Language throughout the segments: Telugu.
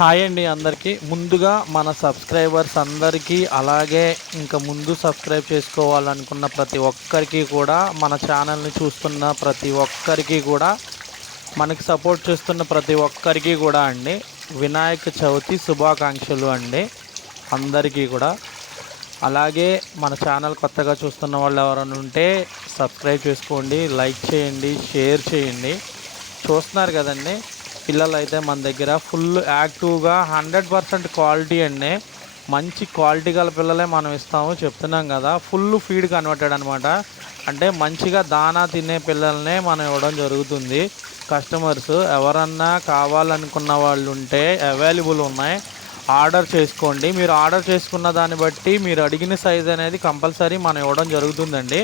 హాయ్ అండి అందరికీ. ముందుగా మన సబ్స్క్రైబర్స్ అందరికీ, అలాగే ఇంకా ముందు సబ్స్క్రైబ్ చేసుకోవాలనుకున్న ప్రతి ఒక్కరికి కూడా, మన ఛానల్ని చూస్తున్న ప్రతి ఒక్కరికి కూడా, మనకి సపోర్ట్ చేస్తున్న ప్రతి ఒక్కరికి కూడా అండి వినాయక చవితి శుభాకాంక్షలు అండి అందరికీ కూడా. అలాగే మన ఛానల్ కొత్తగా చూస్తున్న వాళ్ళు ఎవరైనా ఉంటే సబ్స్క్రైబ్ చేసుకోండి, లైక్ చేయండి, షేర్ చేయండి. చూస్తున్నారు కదండి, పిల్లలు అయితే మన దగ్గర ఫుల్ యాక్టివ్గా 100% క్వాలిటీ అండి. మంచి క్వాలిటీ గల పిల్లలే మనం ఇస్తాము, చెప్తున్నాం కదా. ఫుల్ ఫీడ్ కన్వర్టెడ్ అనమాట. అంటే మంచిగా దానా తినే పిల్లల్నే మనం ఇవ్వడం జరుగుతుంది. కస్టమర్స్ ఎవరన్నా కావాలనుకున్న వాళ్ళు ఉంటే అవైలబుల్ ఉన్నాయి, ఆర్డర్ చేసుకోండి. మీరు ఆర్డర్ చేసుకున్న దాన్ని బట్టి మీరు అడిగిన సైజ్ అనేది కంపల్సరీ మనం ఇవ్వడం జరుగుతుందండి.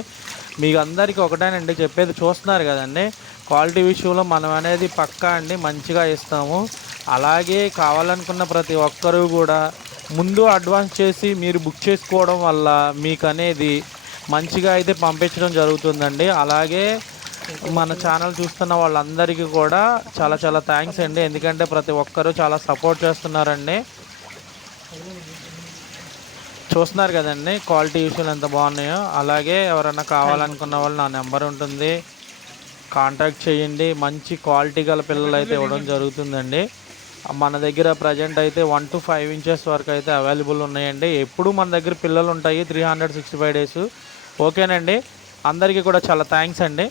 మీకు అందరికీ ఒకటేనండి చెప్పేది, చూస్తున్నారు కదండి, క్వాలిటీ విషయంలో మనం అనేది పక్కా అండి, మంచిగా ఇస్తాము. అలాగే కావాలనుకున్న ప్రతి ఒక్కరూ కూడా ముందు అడ్వాన్స్ చేసి మీరు బుక్ చేసుకోవడం వల్ల మీకు అనేది మంచిగా అయితే పంపించడం జరుగుతుందండి. అలాగే మన ఛానల్ చూస్తున్న వాళ్ళందరికీ కూడా చాలా చాలా థ్యాంక్స్ అండి, ఎందుకంటే ప్రతి ఒక్కరూ చాలా సపోర్ట్ చేస్తున్నారండి. చూస్తున్నారు కదండి క్వాలిటీ విషయాలు ఎంత బాగున్నాయో. అలాగే ఎవరైనా కావాలనుకున్న వాళ్ళు నా నెంబర్ ఉంటుంది, కాంటాక్ట్ చేయండి. మంచి క్వాలిటీ గల పిల్లలు అయితే ఇవ్వడం జరుగుతుందండి. మన దగ్గర ప్రజెంట్ అయితే 1 to 5 ఇంచెస్ వరకు అయితే అవైలబుల్ ఉన్నాయండి. ఎప్పుడు మన దగ్గర పిల్లలు ఉంటాయి 365 days. ఓకేనండి, అందరికీ కూడా చాలా థ్యాంక్స్ అండి.